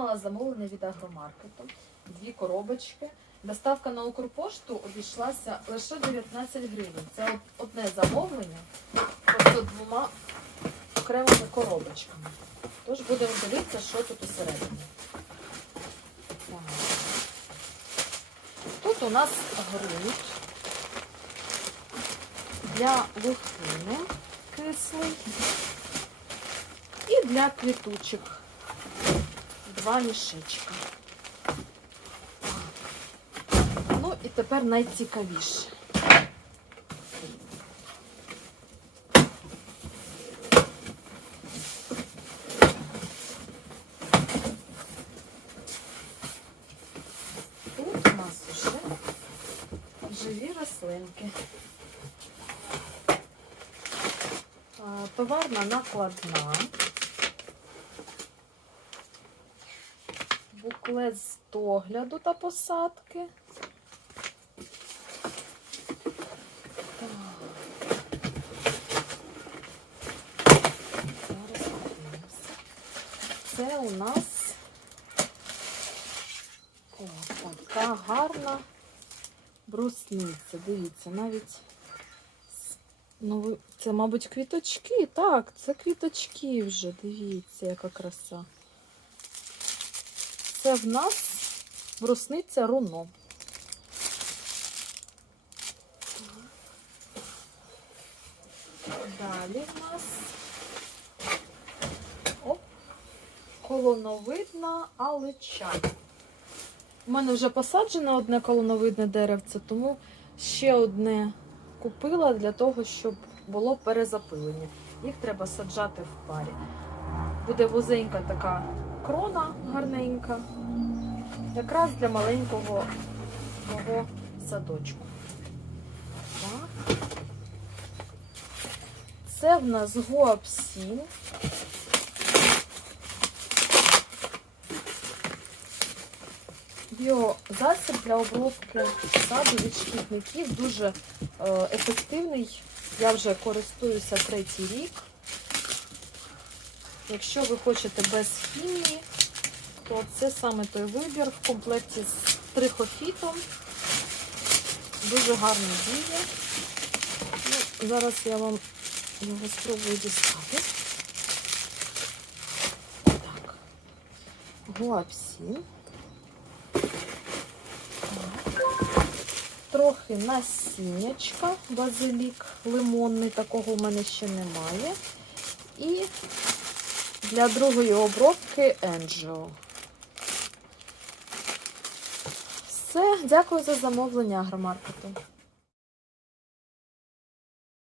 Отримала замовлення від агромаркету. Дві коробочки. Доставка на Укрпошту обійшлася лише 19 гривень. Це одне замовлення, просто двома окремими коробочками. Тож будемо дивитися, що тут усередині. Тут у нас грунт для лухини кислий і для квіточок. Два мішечка. Ну і тепер найцікавіше. Тут у нас уже живі рослинки. Товарна накладна. Буклет з догляду та посадки. Зараз подивимося. Це у нас о, така гарна брусниця. Дивіться, навіть ну, це, мабуть, квіточки. Так, це квіточки вже. Дивіться, яка краса. Це в нас брусниця руно. Далі в нас оп, колоновидна алеча. У мене вже посаджене одне колоновидне деревце, тому ще одне купила для того, щоб було перезапилення. Їх треба саджати в парі. Буде вузенька така крона гарненька. Якраз для маленького мого садочку. Це в нас гуапсін. Біозасіб для обробки саду від шкідників дуже е, ефективний. Я вже користуюся третій рік. Якщо ви хочете без хімії, то це саме той вибір в комплекті з трихофітом. Дуже гарно діє. Ну, зараз я вам його спробую дістати. Так. Гуапсін. Трохи насіннячка, базилік лимонний, такого в мене ще немає. І для другої обробки Angel. Все, дякую за замовлення агромаркету.